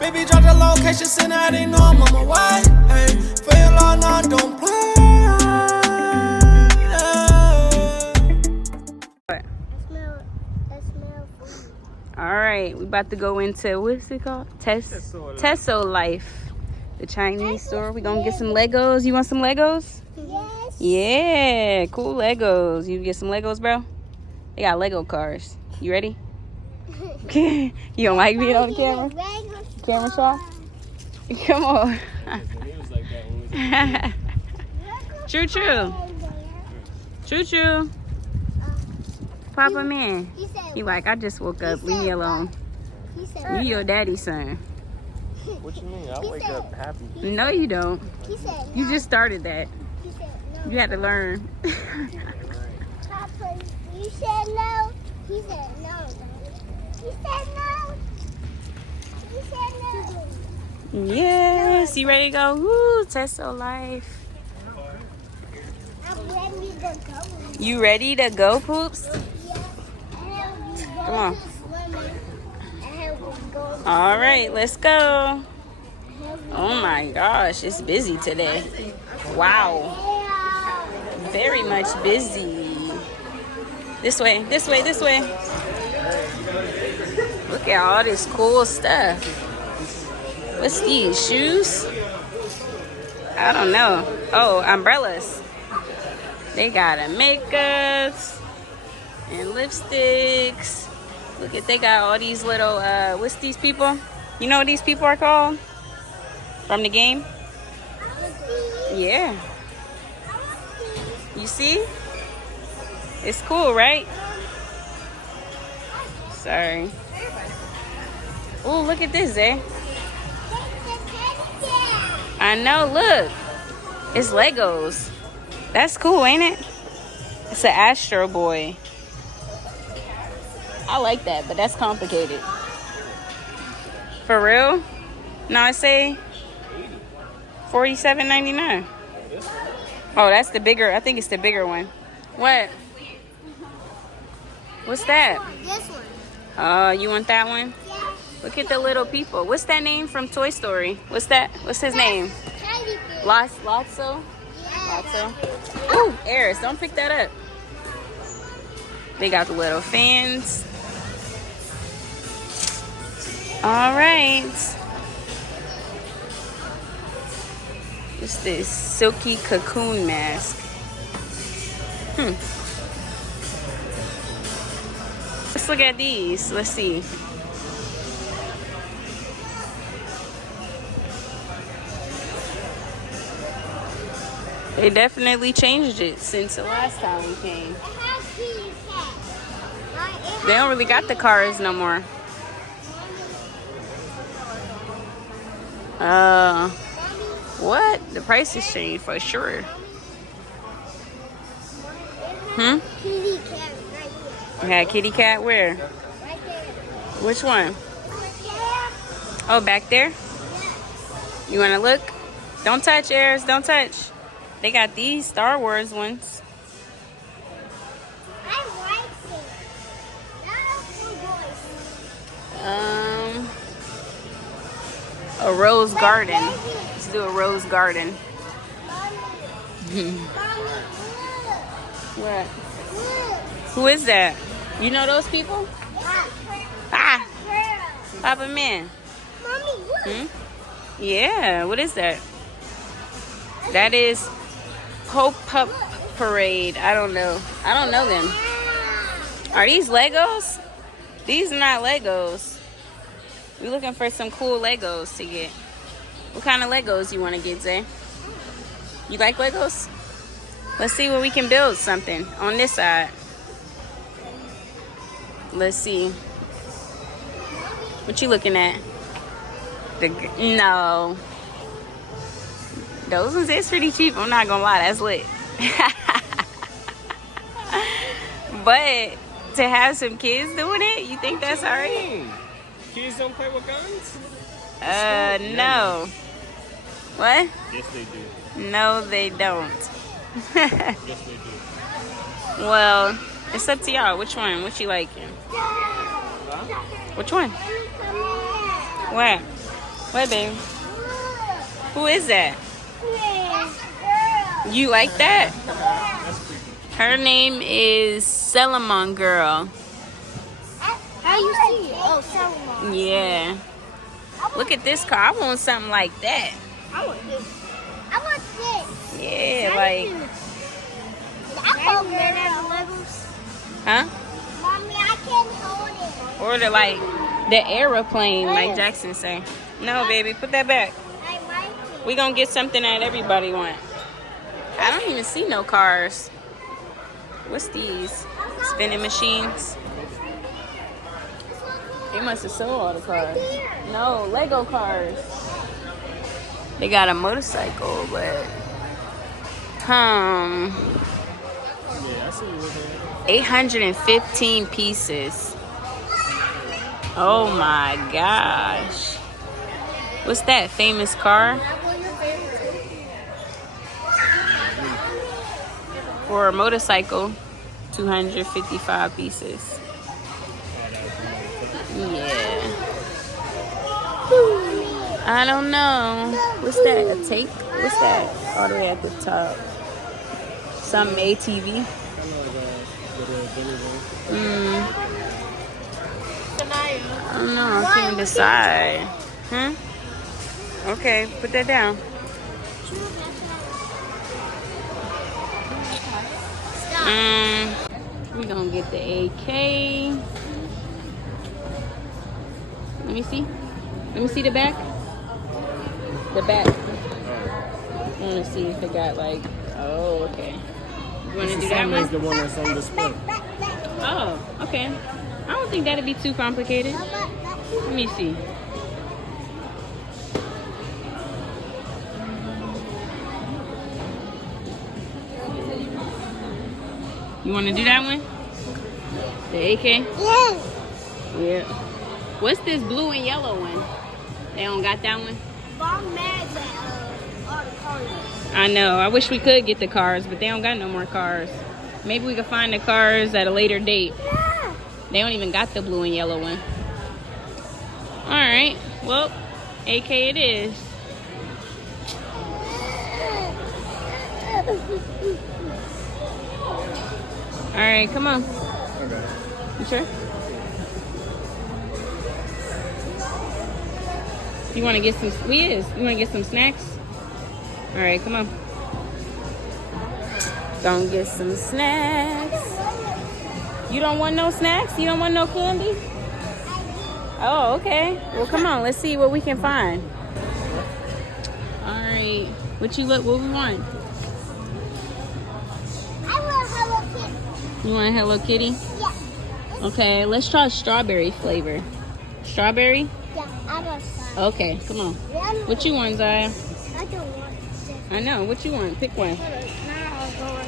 Baby, drop the location, send out, they know I'm on my way. Hey, feel all now, don't play. I smell food. All right, we about to go into, what's it called? Teso Life, the Chinese store. We gonna get some Legos. You want some Legos? Yes. Yeah, cool Legos. You get some Legos, bro? They got Lego cars. You ready? You don't like being on the camera? Camera shy? Come on. Choo choo. Choo choo. Papa man. He like, I just woke up. Leave me alone. You your daddy's son. What you mean? I wake up happy. No, you don't. He said You just started that. He said no. You had to learn. Papa, you said no. He said no. He said no. He said no. Yes. You ready to go? Woo, Teso Life. I'm ready to go. You ready to go, Poops? Come on. All right, let's go. Oh my gosh, it's busy today. Wow. Very much busy. This way, this way, this way. Look at all this cool stuff. What's these? Shoes? I don't know. Oh, umbrellas. They got makeups and lipsticks. Look at, they got all these little, what's these people? You know what these people are called? From the game? Yeah. You see? It's cool, right? Sorry. Oh, look at this, eh? I know, look. It's Legos. That's cool, ain't it? It's an Astro Boy. I like that, but that's complicated. For real? No, I say $47.99. Oh, that's the bigger. I think it's the bigger one. What? What's that? This one. Oh, you want that one? Yeah. Look at the little people. What's that name from Toy Story? What's that? What's his name? Lotso? Lotso? Ooh, Eris, don't pick that up. They got the little fans. All right. What's this? Silky cocoon mask. Let's look at these. Let's see. They definitely changed it since the last time we came. They don't really got the cars no more. What? The prices changed for sure. Kitty cat right here. Yeah, kitty cat where? Right there. Which one? Right Oh, back there? You want to look? Don't touch, Eris. Don't touch. They got these Star Wars ones. there. I like it. That is for boys. A rose garden. Let's do a rose garden. Mommy, What? look. Who is that? You know those people? Ah, Papa Man. Mommy, look. Yeah, what is that? That is Hope Pup Parade. I don't know. I don't know them. Are these Legos? These are not Legos. We're looking for some cool Legos to get. What kind of Legos you want to get, Zay? You like Legos? Let's see where we can build something on this side. Let's see. What you looking at? No. Those ones is pretty cheap. I'm not gonna lie, that's lit. But to have some kids doing it, you think that's alright? Kids don't play with guns? No. What? Yes, they do. No, they don't. Yes, they do. Well, it's up to y'all. Which one? What you liking? Which one? What? What, baby? Who is that? Girl. You like that? That's creepy. Her name is Solomon Girl. How you see it? Oh, Solomon. Yeah. Look at this car. I want something like that. I want this. I want this. Yeah, like, I can wear that Legos. huh? Mommy, I can hold it. Or the aeroplane, like Jackson say. No, baby, put that back. I like it. We gonna get something that everybody want. I don't even see no cars. What's these? Spinning machines? They must have sold all the cars. No, Lego cars. They got a motorcycle, but Yeah, I see you with it. 815 pieces. Oh my gosh. What's that famous car? For a motorcycle, 255 pieces. Yeah. I don't know. What's that? A tape? What's that? All the way at the top. Some ATV. I don't know. I can't decide. Huh? Okay, put that down. We're gonna get the AK. Let me see. Let me see the back. The back. I want to see if it got like. Oh, okay. You want to do that Is one? the one that's on display. Oh, okay. I don't think that'd be too complicated. Let me see. You want to do that one? The AK? Yes. Yeah. What's this blue and yellow one? They don't got that one? I'm mad that all the cars. I know. I wish we could get the cars, but they don't got no more cars. Maybe we could find the cars at a later date. Yeah. They don't even got the blue and yellow one. All right. Well, AK it is. All right, come on. Okay. You sure? You want to get some? You want to get some snacks? All right, come on. Gonna get some snacks. You don't want no snacks? You don't want no candy? Oh, okay. Well, come on. Let's see what we can find. All right. What we want? I want Hello Kitty. You want a Hello Kitty? Yeah. Okay. Let's try strawberry flavor. Strawberry? Yeah, I want some. Okay. Come on. What you want, Zaya? I don't want this. I know. What you want? Pick one. Now I'll go.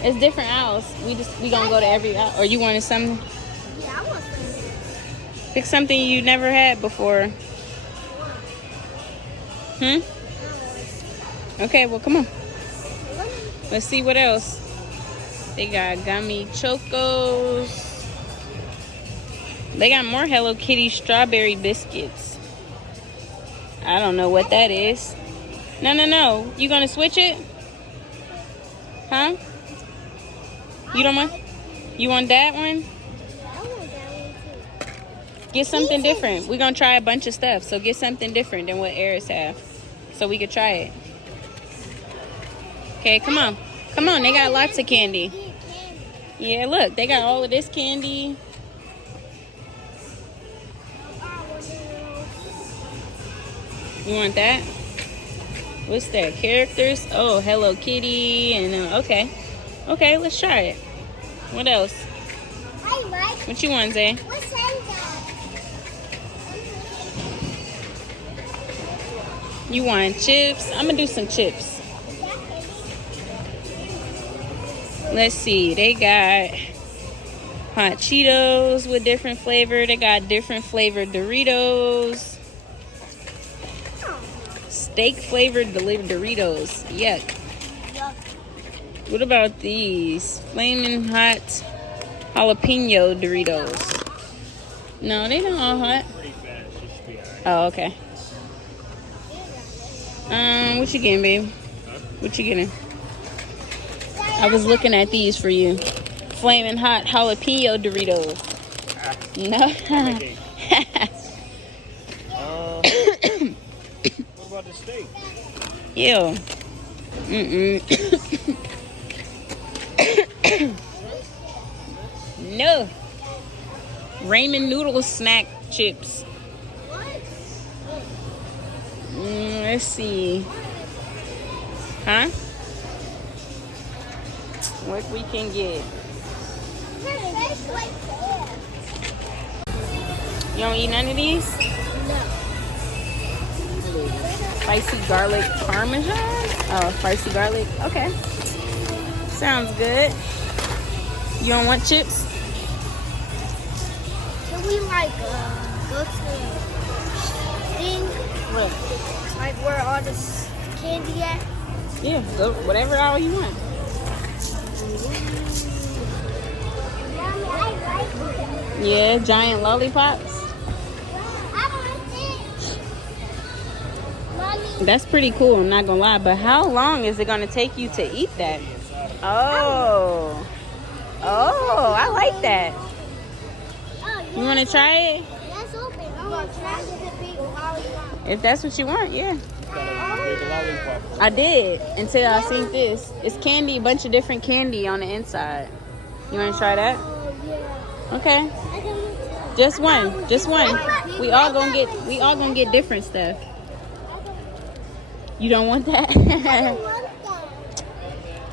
It's different aisles. We gonna go to every aisle. Or you wanted something? Yeah, I want some. Pick something you never had before. Okay, well, come on. Let's see what else. They got gummy chocos. They got more Hello Kitty strawberry biscuits. I don't know what that is. No. You gonna switch it? Huh? You don't want? You want that one? I want that one too. Get something different. We're gonna try a bunch of stuff, so get something different than what Eris have, so we could try it. Okay, come on. Come on, they got lots of candy. Yeah, look, they got all of this candy. You want that? What's that? Characters? Oh, Hello Kitty, and okay. Okay, let's try it. What else? Hey, Mike. What you want, Zay? What's that? You want chips? I'm gonna do some chips. Let's see. They got hot Cheetos with different flavor. They got different flavored Doritos. Steak flavored Doritos. Yuck. What about these? Flaming hot jalapeno Doritos. No, they not all hot. Oh, okay. What you getting, babe? What you getting? I was looking at these for you. Flaming hot jalapeno Doritos. No. What about the steak? Ew. No. Ramen noodle snack chips. Let's see. Huh? What we can get. You don't eat none of these? No. Spicy garlic parmesan? Oh, spicy garlic. Okay. Sounds good. You don't want chips? Can we like go to thing? What? Like where all this candy at? Yeah, go whatever all you want. Mommy, I like it. Yeah, giant lollipops. I want it. Mommy. That's pretty cool, I'm not gonna lie. But how long is it gonna take you to eat that? Oh. Oh, I like that. Oh, You wanna try it? let's open. I'm gonna try the big lollipop. If that's what you want, yeah. Got a big lollipop. I did until I seen this. It's candy, a bunch of different candy on the inside. You wanna try that? Oh, yeah. Okay. I can Just one. Just one. We all gonna get different stuff. You don't want that? want that.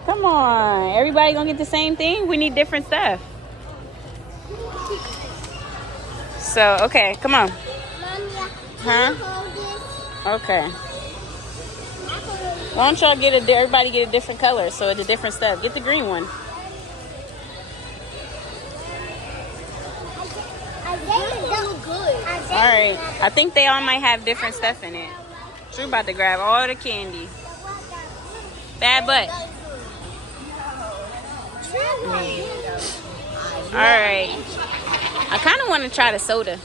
Come on. Everybody gonna get the same thing? We need different stuff. So, okay, come on. Mommy, Huh? hold this. Okay. Why don't y'all everybody get a different color so it's a different stuff. Get the green one. I think it look good. Alright. I think they all might have different stuff in it. Drew about to grab all the candy. Bad butt. Alright. I kind of want to try the soda.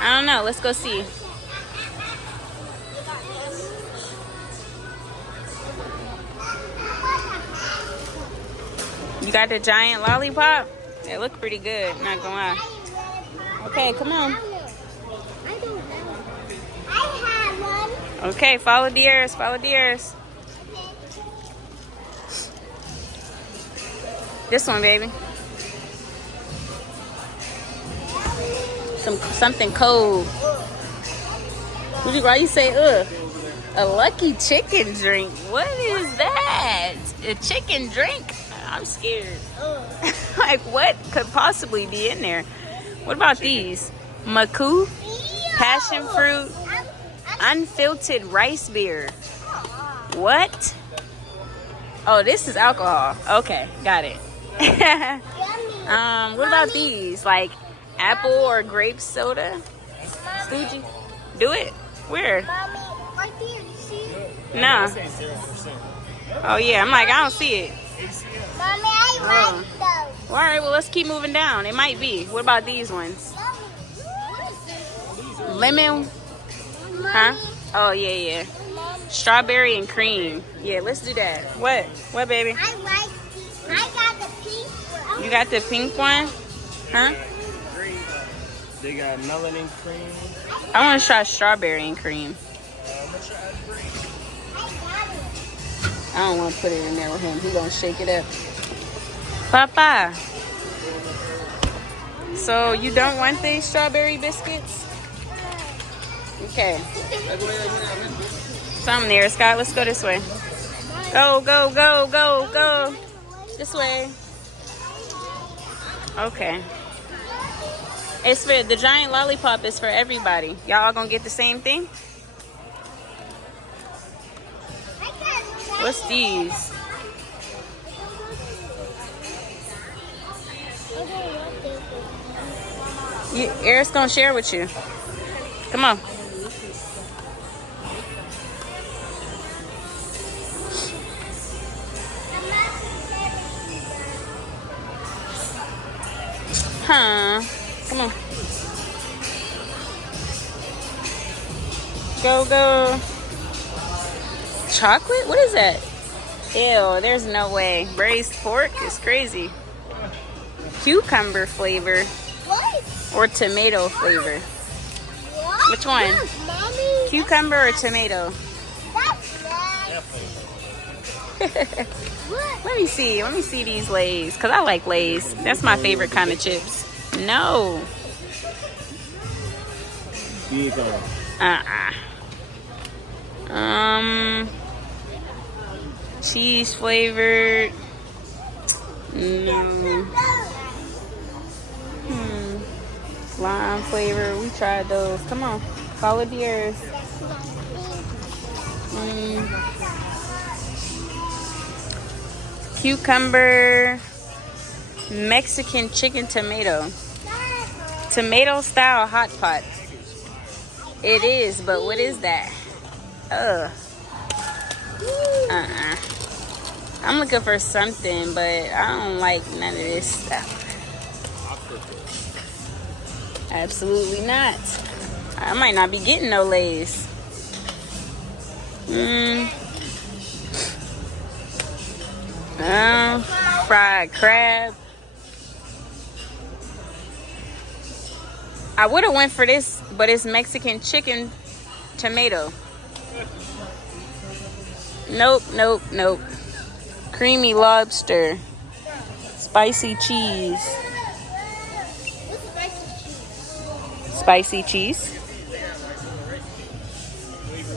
I don't know. Let's go see. You got the giant lollipop? They look pretty good, not gonna lie. Okay, come on. I don't know. I have one. Okay, follow the ears, follow the ears. This one, baby. Something cold. Why you say ugh? A lucky chicken drink. What is that? A chicken drink? I'm scared. Like, what could possibly be in there? What about these? Maku, passion fruit, unfiltered rice beer. What? Oh, this is alcohol. Okay, got it. What about these? Like apple or grape soda? Stoogie? Do it? Where? Mommy, right there, you see it? No. This ain't 0%. Oh yeah, I'm like, I don't see it. Mommy, I like those. Well, all right, well, let's keep moving down. It might be. What about these ones? Lemon? Huh? Oh, yeah. Strawberry and cream. Yeah, let's do that. What? What, baby? I like these. I got the pink one. You got the pink one? Huh? They got melanin cream. I want to try strawberry and cream. I don't want to put it in there with him. He gonna shake it up. Papa. So you don't want these strawberry biscuits? Okay. Something there, Scott. Let's go this way. Go. This way. Okay. It's for the giant lollipop is for everybody. Y'all all gonna get the same thing? What's these? Eric's gonna share with you. Come on. Huh? Come on. Go, go. Chocolate? What is that? Ew, there's no way. Braised pork is crazy. Cucumber flavor What? or tomato flavor? What? Which one? Look, Mommy. Cucumber or tomato? That's nasty. What? Let me see. Let me see these Lay's. Because I like Lay's. That's my favorite kind of chips. No. Cheese flavored. No. Lime flavor. We tried those. Come on. Follow the ears. Cucumber. Mexican chicken tomato. Tomato style hot pot. It is, but what is that? Ugh. I'm looking for something, but I don't like none of this stuff. Absolutely not. I might not be getting no Lay's. Fried crab. I would have went for this, but it's Mexican chicken tomato. Nope, nope, nope. Creamy lobster. Spicy cheese. Spicy cheese.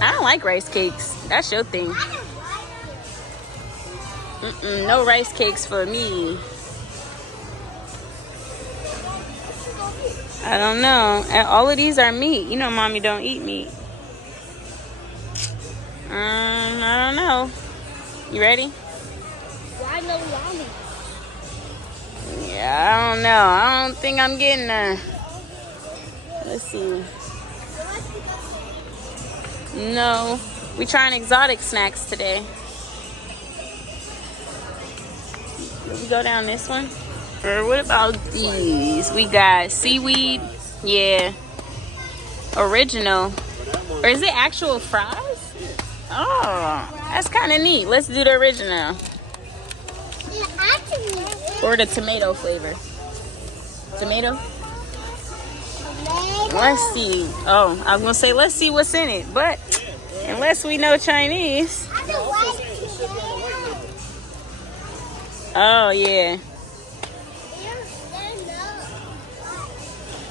I don't like rice cakes. That's your thing. No rice cakes for me. I don't know. And all of these are meat. You know Mommy don't eat meat. I don't know. You ready? Why no Mommy? Yeah, I don't know. I don't think I'm getting a... Let's see. No. We trying exotic snacks today. We go down this one? Or what about these? We got seaweed. Yeah. Original. Or is it actual fries? Oh, that's kind of neat. Let's do the original. Yeah, actually. Or the tomato flavor. Tomato? Let's see. Oh, I was going to say, let's see what's in it. But unless we know Chinese. I don't like tomato. Oh, yeah.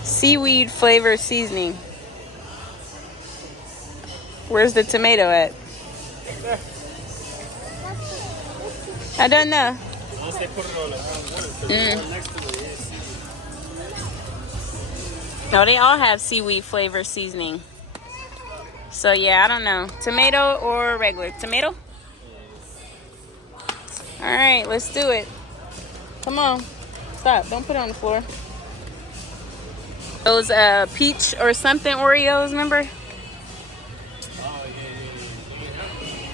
Seaweed flavor seasoning. Where's the tomato at? I don't know. Once they put it on next to it, it's No, they all have seaweed flavor seasoning. So yeah, I don't know. Tomato or regular? Tomato? Alright, let's do it. Come on. Stop. Don't put it on the floor. Those peach or something Oreos, remember?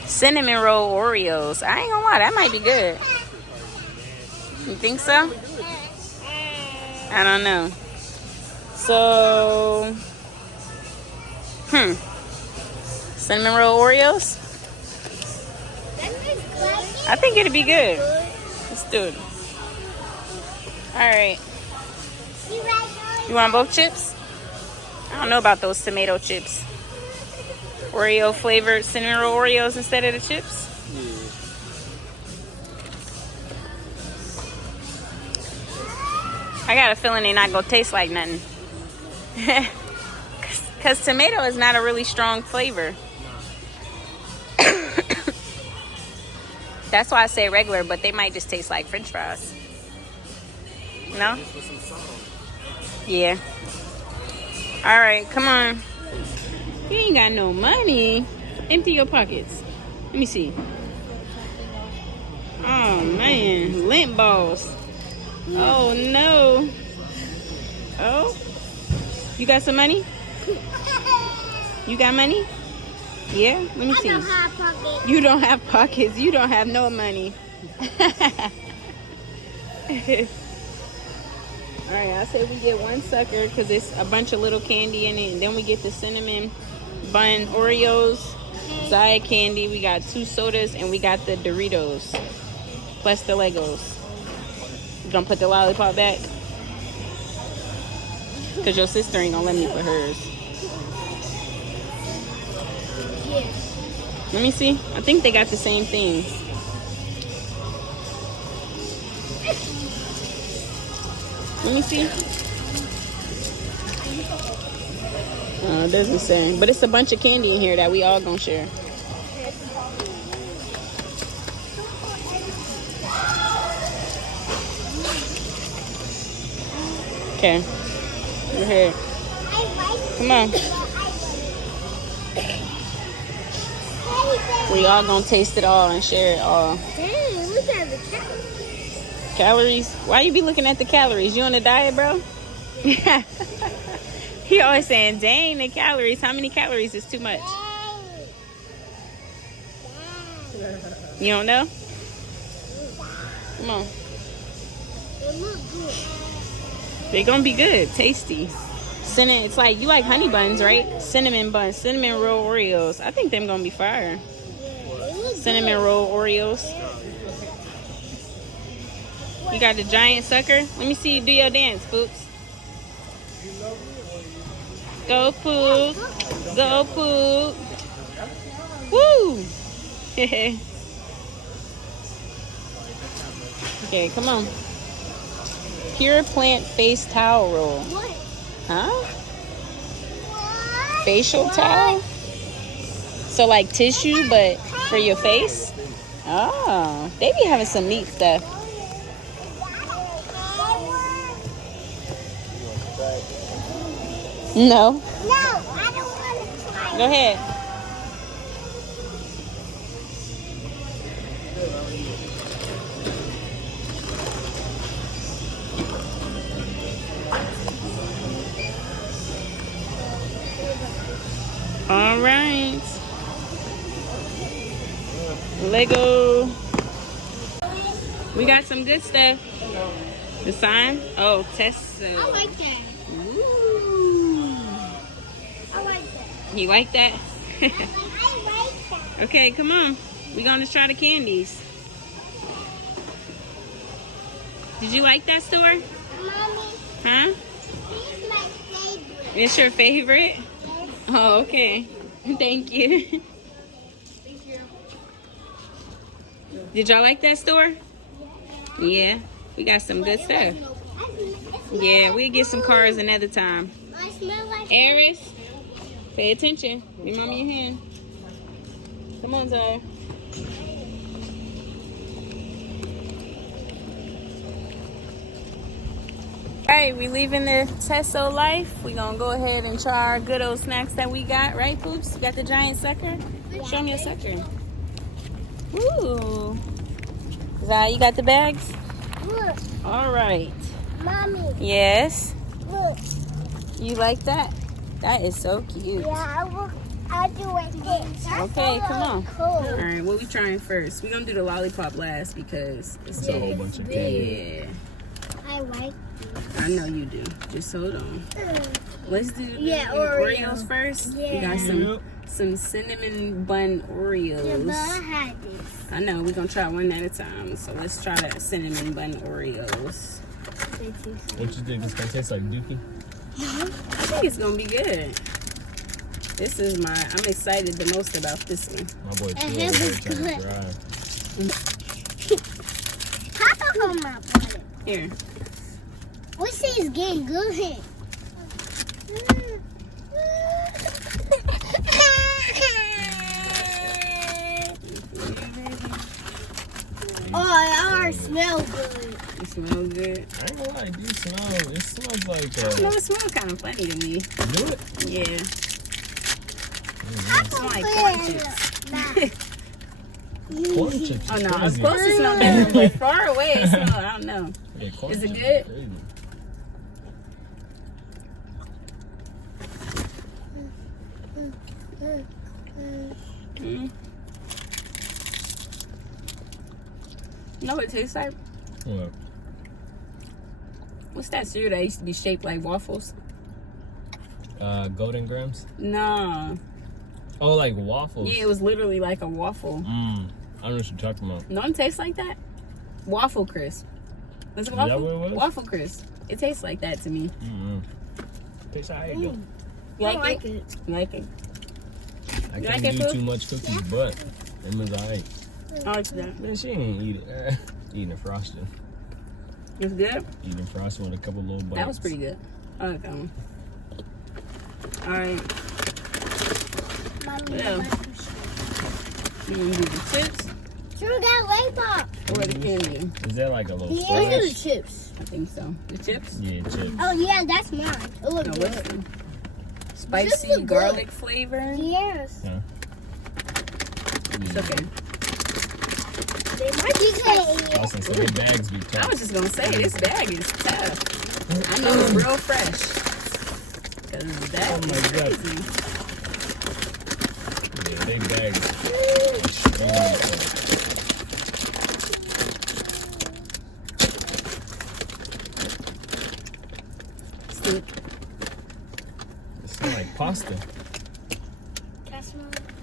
Cinnamon roll Oreos. I ain't gonna lie, that might be good. You think so? I don't know. So, cinnamon roll Oreos? I think it'd be good. Let's do it. Alright. You want both chips? I don't know about those tomato chips. Oreo flavored cinnamon roll Oreos instead of the chips? I got a feeling they're not gonna taste like nothing. Cause tomato is not a really strong flavor. That's why I say regular, but they might just taste like French fries. No? Yeah. Alright, come on. You ain't got no money. Empty your pockets. Let me see. Oh man, lint balls. Oh no. Oh, you got some money? You got money? Yeah, let me see. I don't have pockets. You don't have pockets. You don't have no money. Alright, I said we get one sucker because it's a bunch of little candy in it, and then we get the cinnamon bun Oreos, Zaya candy. We got 2 sodas, and we got the Doritos plus the Legos. You gonna put the lollipop back? Cause your sister ain't gonna let me put hers. Yeah. Let me see. I think they got the same thing. Let me see. It doesn't say. But it's a bunch of candy in here that we all gonna share. Okay. We're here. Come on. We all gonna taste it all and share it all. Dang, look at the Calories? Why you be looking at the calories? You on a diet, bro? He always saying, dang, the calories. How many calories is too much? You don't know? Come on. They're gonna be good. Tasty. Cinnamon, it's like, you like honey buns, right? Cinnamon buns. Cinnamon roll Oreos. I think them gonna be fire. Cinnamon roll Oreos. You got the giant sucker? Let me see you do your dance, Poops. Go, Poop. Go, Poop. Woo! Okay, come on. Pure plant face towel roll. What? Huh? Facial towel? So like tissue, but for your face? Oh, they be having some neat stuff. No. No, I don't want to try. Go ahead. All right. Lego. We got some good stuff. The sign? Oh, Teso. I like that. Ooh. I like that. You like that? I like that. Okay, come on. We're going to try the candies. Did you like that store? Mommy, Huh? this is my favorite. It's your favorite? Yes. Oh, okay. Thank you. Did y'all like that store? Yeah. We got some good stuff. Yeah, we'll get some cars another time. I smell like Eris, pay attention. Give mommy your hand. Come on, Zara. Alright, we leaving the Teso life. We're gonna go ahead and try our good old snacks that we got, right, Poops? You got the giant sucker? Show me your sucker. Ooh. Zara, you got the bags? Look, Alright. Mommy, Yes. look. You like that? That is so cute. Yeah, I'll do it this. Okay, come on. Cool. Alright, what we trying first? We're gonna do the lollipop last because it's a whole bunch of candy. Yeah. I like I know you do. Just hold on. Let's do the Oreo. Oreos first. We Yeah. got some cinnamon bun Oreos. Yeah, but I had this. I know, we're gonna try one at a time. So let's try that cinnamon bun Oreos. What you think? It's gonna taste like Dookie? I think it's gonna be good. This is I'm excited the most about this one. My boy And Phil it over there was trying good. to drive. Papa on my butt. Here. We see it's getting good. Oh, ours smell good. You smell good. I ain't gonna lie, it do smell. It smells like. I don't know, it smells kind of funny to me. Do it. Yeah. Papa Smell like said corn chips. nah. Corn chips. Oh is no, up crazy. close it smells better, but far away it smells, I don't know. Yeah, corn Is it chips good? crazy. Mm. You know what it tastes like? What? What's that cereal that used to be shaped like waffles? Golden Grams. No. Oh, like waffles. Yeah, it was literally like a waffle. I don't know what you're talking about. Don't it taste like that? Waffle crisp. Was it Is that waffle? what it was? Waffle crisp. It tastes like that to me. Tastes alright though. You I like like it? it. You like it? I You can't like it, do Pooh? too much cookies, but it was alright. I like that. Man, she ain't eat it. Eating a frosting. It's good? Eating frosting with a couple little bites. That was pretty good. I like that one. Alright. Yeah. You want to do the chips Sure got way pop. or the candy? Is that like a little Yeah, flash? those are the chips. I think so. The chips? Yeah, chips. Oh yeah, that's mine. It looks No, good. what's the Chips spicy are good. garlic flavor? Yes. It's okay. They might be tasty. Awesome. So the bags be I tough. was just gonna say this bag is tough. I know it's real fresh. Cause that Oh my is God. crazy. Yeah, they bags. Extremely tough. Steak. It smells like pasta.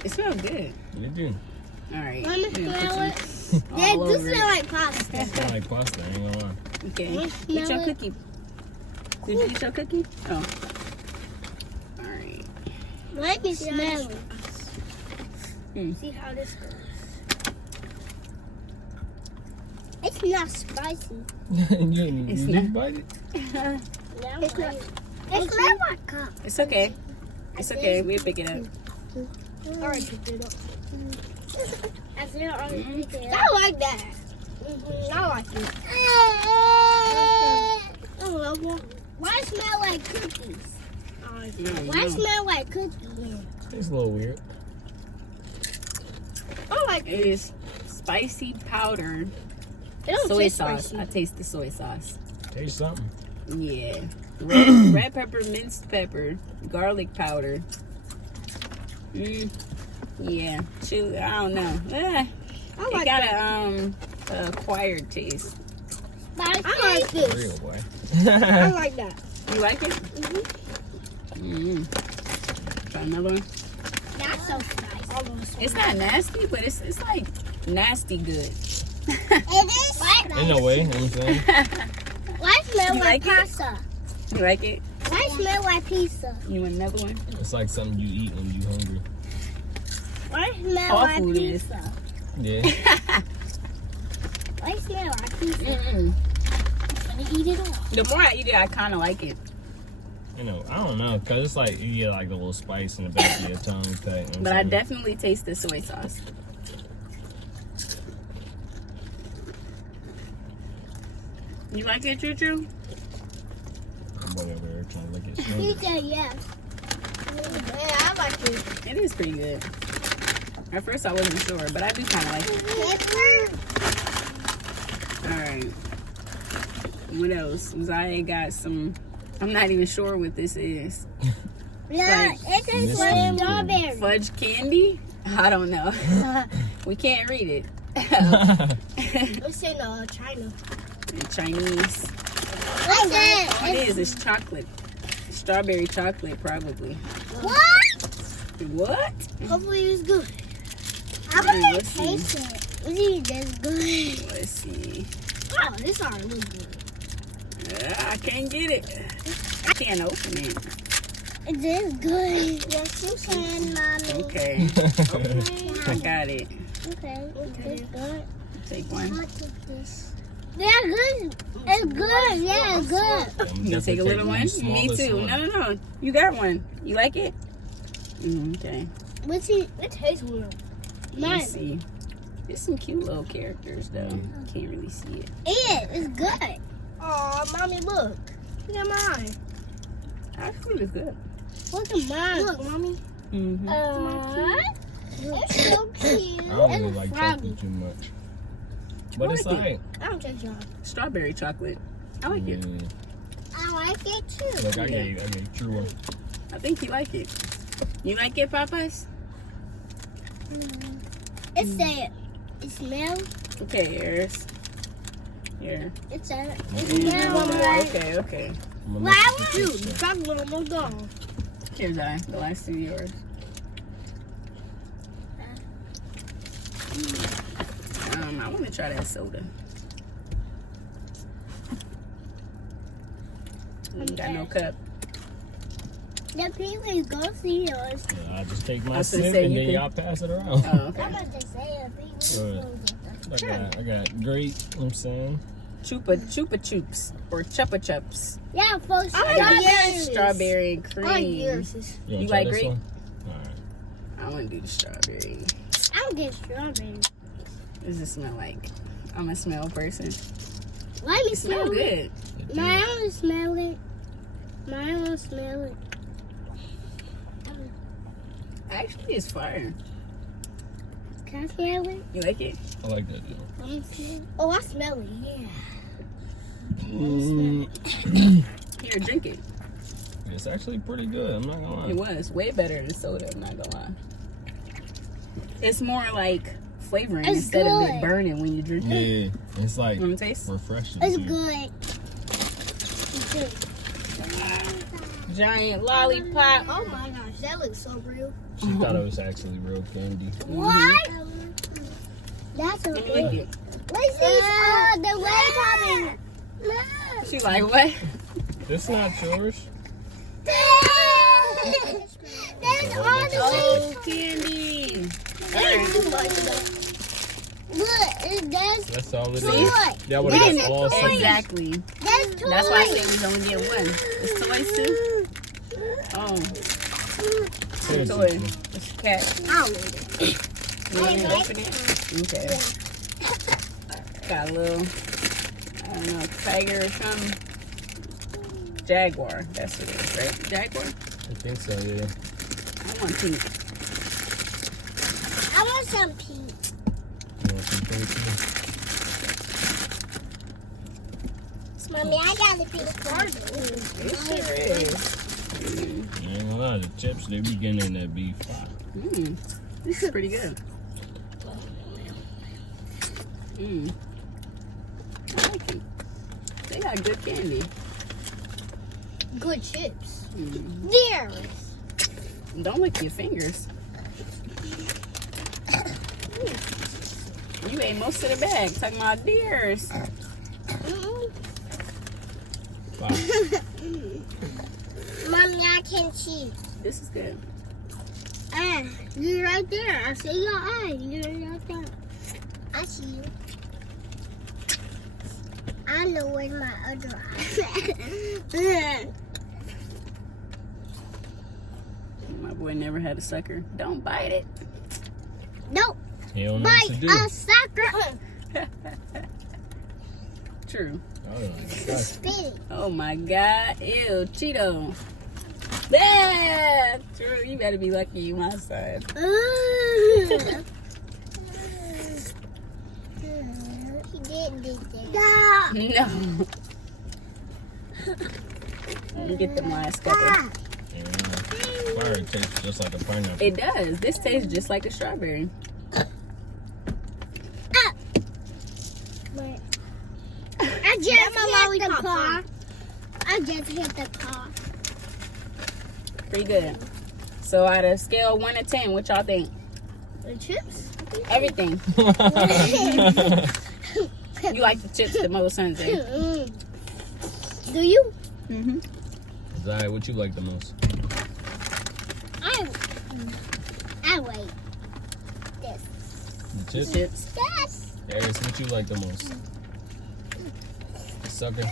It smells good. You do. All right. Wanna We're gonna smell put some They all do over smell it. like pasta. It smells like pasta. I ain't gonna lie. Okay. Wanna Eat smell your it? cookie. Did you eat your cookie? Oh. All right. Let me smell it. Mm. See how this goes. It's not spicy. you It's you not. bite it? It's not. It smells like cup. It's okay. It's okay. We'll pick it up. I already picked it up. I feel I already picked it up. I like that. I like it. Oh, why it smell like cookies? Why it smell like cookies? It's a little weird. I like It is spicy powdered It don't soy taste sauce. spicy. I taste the soy sauce. Taste something. Yeah. Red pepper, minced pepper, garlic powder. Yeah. Chili. I don't know. I It like got that. a acquired taste. Spicy. I like this. Real boy. I like that. You like it? Mm-hmm. Try another one. That's so spicy. It's not nasty, but it's like nasty good. It is spicy. In a way, you know what I'm saying? Why smell You like like it? pasta? You like it? Why smell like pizza? You want another one? It's like something you eat when you hungry. Why smell All like food is. pizza? Yeah. Why smell like pizza? Mm-mm. I'm gonna eat it all. The more I eat it, I kind of like it. You know, I don't know, cause it's like you get like a little spice in the back of your tongue type. You know what I'm But I saying? definitely taste the soy sauce. You like it, Choo Choo? I'm boy over there trying to look at He smoothies. said yes. Yeah, I like it. It is pretty good. At first I wasn't sure, but I do kind of like it. All right. What else? Zaya got some. I'm not even sure what this is. Yeah, Like, it tastes like mystery. strawberry. Fudge candy? I don't know. We can't read it. It's in China. Chinese. What's that? It is. It's chocolate. Strawberry chocolate, probably. What? What? Hopefully it's good. I Mm, want to let's see. taste it. Let's see if that's good. Let's see. Oh, this already looks good. I can't get it. I can't open it. It is good. Yes, you can, Mommy. Okay. I got it. Okay. It's good. Take one. What is this? Yeah, good. It's good. Yeah, it's good. You gonna take a little one? Me too. No, no, no. You got one. You like it? Okay. What's it? It tastes weird. Mine. Let's see. There's some cute little characters though. Can't really see it. It's good. Oh, Mommy, look. Look at mine. Actually, it's good. Look at mine. Look, Mommy. Mm-hmm. It's so cute. I don't really It's like froggy. chocolate too much. But it's like it. alright. I don't take y'all. Strawberry chocolate. I like it. Yeah. I like it too. Look, I gave true one. I think you like it. You like it, Popeyes? It said, it smells. Okay, here's. Here. It said, it Yeah, smells like. okay, okay. Why would you? The chocolate almost gone. Here's I. The last two yours. try that soda. Ain't got no cup. The people go see yours. Yeah, I'll just take my was gonna sip say, and you then can- y'all pass it around. Oh, okay. I'm about to say the people. I got grape, you know what I'm saying? Chupa chups or chupa chups. Yeah, folks. I got strawberry and cream. You You try like this grape? one? Alright. I want to do the strawberry. I'll get strawberry. What does it smell like? I'm a smell person. Let me It smells smell it. good. It Mine do. will smell it. Mine will smell it. Actually, it's fire. Can I smell it? You like it? I like that deal. Oh, I smell it. Yeah. Here, drink it. It's actually pretty good, I'm not gonna lie. It was way better than soda, I'm not gonna lie. It's more like flavoring It's instead of it good. burning when you drink it. Yeah, it's like You want to taste? refreshing. It's too. good. Giant lollipop. Oh my gosh, that looks so real. She thought it was actually real candy. What? That's so Let me lick good. it. Let's see the way popping. She like, what? This not yours? That's all the Oh, candy. Look, That's all it toy. is. That would have got all six. Exactly. That's toy. That's why I said we only get one. It's toys too. Oh, Here's toy. something. It's a cat. I don't need it. You want me to open it? Okay. Got a little, I don't know, tiger or something. Jaguar. That's what it is, right? Jaguar? I think so, yeah. I want pink. I want some pink. You want some pink too? Mommy, I got the pink card. It sure is. I ain't gonna lie, the chips, they be getting that beef fire. This is pretty good. I like it. They got good candy. Good chips. There. Don't lick your fingers. You ate most of the bag. Talking about deers. Wow. Mommy, I can see. This is good. You're right there. I see your eye. You're right there. I see you. I know where my other eye. My boy never had a sucker. Don't bite it. Nope. He don't know what Bite to do. a sucker. True. Oh my gosh. Spit it. Oh my God. Ew, Cheeto. Yeah, true. You better be lucky you my side. He didn't do that. No. Let me get the last couple. Fire tastes just like a pineapple. It does. This tastes just like a strawberry. I just hit the car. I just hit the car. Pretty good. So out of scale 1 to 10, what y'all think? The chips? Everything. You like the chips the most, huh, Jay? Do you? Mm-hmm. Zai, what you like the most? I wait. This. The chips? Chips. Yes. Aries, what you like the most? The sucker?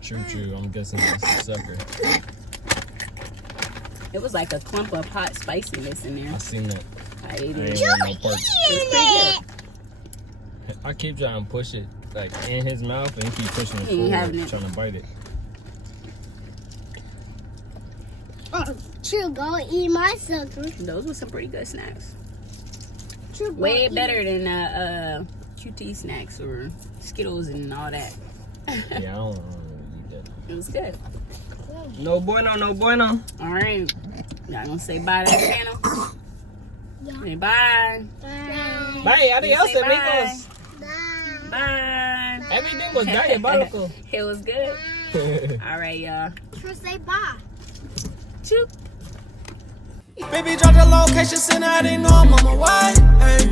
True. I'm guessing it's the sucker. It was like a clump of hot spiciness in there. I seen that. I ate I it. ain't want no parts. Eating it. I keep trying to push it like in his mouth and he keep pushing it He ain't having forward, it. trying to bite it. True, go eat my sucker. Those were some pretty good snacks. True, go Way eat. better than QT snacks or Skittles and all that. Yeah, I don't really eat that. It was good. No bueno, no bueno. All right. Y'all gonna say bye to the channel? Yeah. Say bye. Bye. Bye, adios, Say bye. amigos. Bye. Bye. Everything was diabolical. It was good. All right, y'all. True, say bye. Choo. Baby, drop the location, send out, they know I'm on my way. Hey,